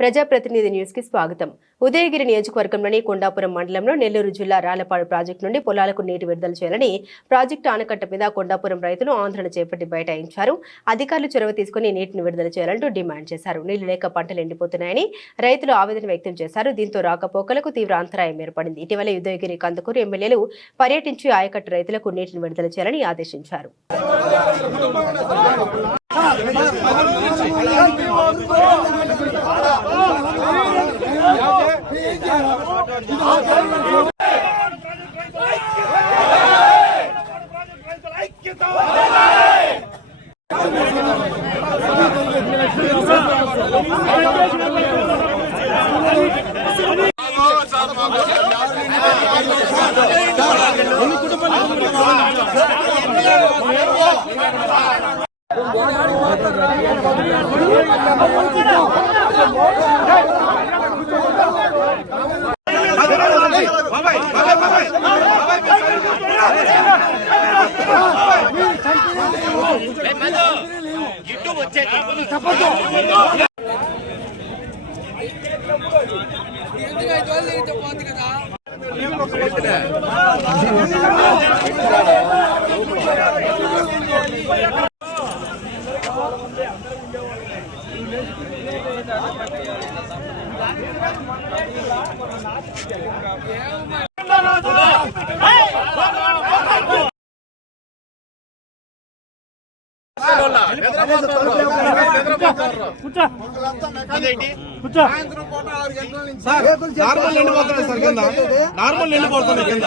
ప్రజాప్రతినిధి న్యూస్ కి స్వాగతం. ఉదయగిరి నియోజకవర్గంలోని కొండాపురం మండలంలో నెల్లూరు జిల్లా రాళ్లపాడు ప్రాజెక్టు నుండి పొలాలకు నీటి విడుదల చేయాలని ప్రాజెక్టు ఆనకట్ట మీద కొండాపురం రైతులు ఆందోళన చేపట్టి బైఠాయించారు. అధికారులు చొరవ తీసుకుని నీటిని విడుదల చేయాలంటూ డిమాండ్ చేశారు. నీళ్లు లేక పంటలు ఎండిపోతున్నాయని రైతులు ఆవేదన వ్యక్తం చేశారు. దీంతో రాకపోకలకు తీవ్ర అంతరాయం ఏర్పడింది. ఇటీవల ఉదయగిరి కందుకూరు ఎమ్మెల్యేలు పర్యటించి ఆయకట్టు రైతులకు నీటిని విడుదల చేయాలని ఆదేశించారు. నార్మల్ ఎండిపోతుంది కింద